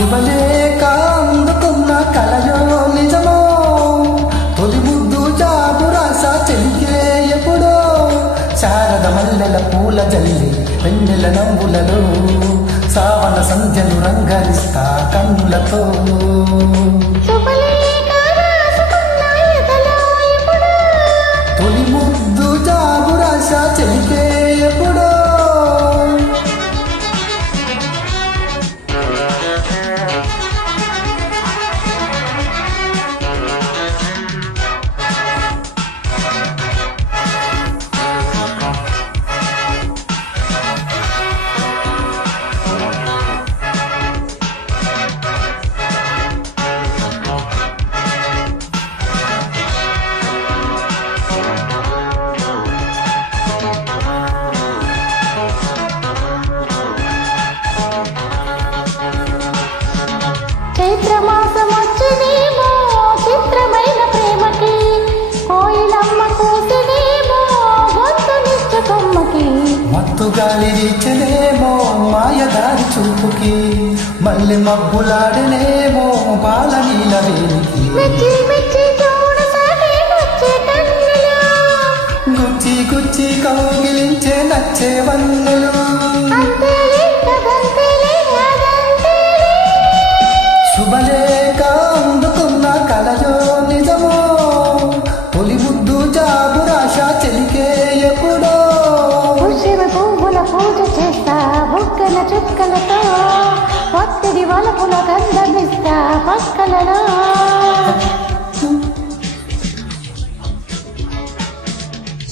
శుభలేఖ అందుకున్న కలయో నిజమో తొలి ముద్దు జాబు రాస చెలికే ఎప్పుడో శారద మల్లెల పూల జల్లి వెన్నెల నవ్వులలో సావన సంధ్యను రంగరిస్తా కన్నులతో తొలి ముద్దు జాబు రాస చెలికే ఎప్పుడో చైత్రమాసం వచ్చినేమో చిత్రమైన ప్రేమకి కోయిలమ్మ కూసినేమో గొంతునిచ్చ కొమ్మకి మత్తు గాలి వీచనేమో మాయదారి చూపుకి మళ్ళీ మబ్బులాడనేమో బాల నీల వేలికి మెచ్చి మెచ్చి చూడసాగే వచ్చే కన్నులు గుచ్చి గుచ్చి కౌగిలించే నచ్చే వన్నులు శుభలేఖ అందుకున్న కలయో నిజమో తొలి ముద్దు జాబు రాశ చెలికే ఎప్పుడో శివ పువ్వుల పూజ చేస్తా బుక్కల చుక్కలతో ఒత్తిడి వలపుల గంధమిస్తా పక్కలలో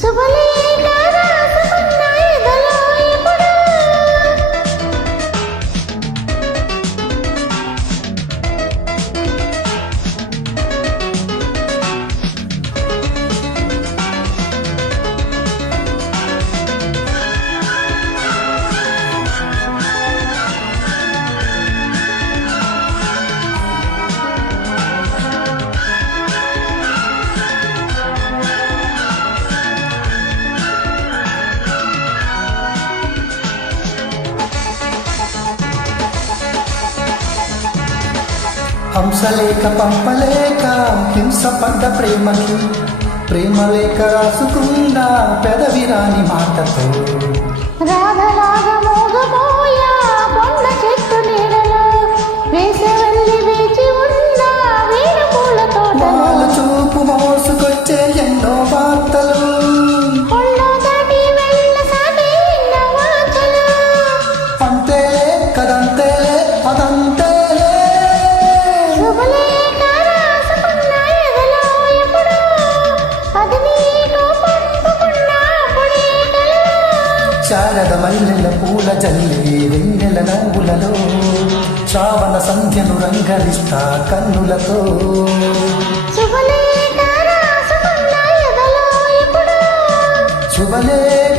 శుభలేఖ రాసుకున్న ఎదలో ఎప్పుడో హంసలేఖ పంపలేక హింస పడ్డ ప్రేమకి ప్రేమలేఖ రాసుకున్న పెదవిరాని మాటతో రాధలాగా మోగబోయా కొండ చెట్టు నీడలో వేసవెళ్ళి వేచి ఉన్న వీర పూల తోటలో చూపు మోసుకొచ్చే ఎన్నో వార్తలు ఒళ్ళో దాటి వెళ్ళసాగి వాంఛలు అంతే కదంతేలే అదంతేలే శుభలేఖ రాసుకున్న ఎదలో ఎప్పుడో అది నీకు పంపుకున్నప్పుడే కలలో శారద మల్లెల పూల జల్లి వెన్నెల నవ్వులలో శ్రావణ సంధ్యను రంగరిస్తా కన్నులతో శుభలేఖ రాసుకున్న ఎదలో ఎప్పుడో శుభలేఖ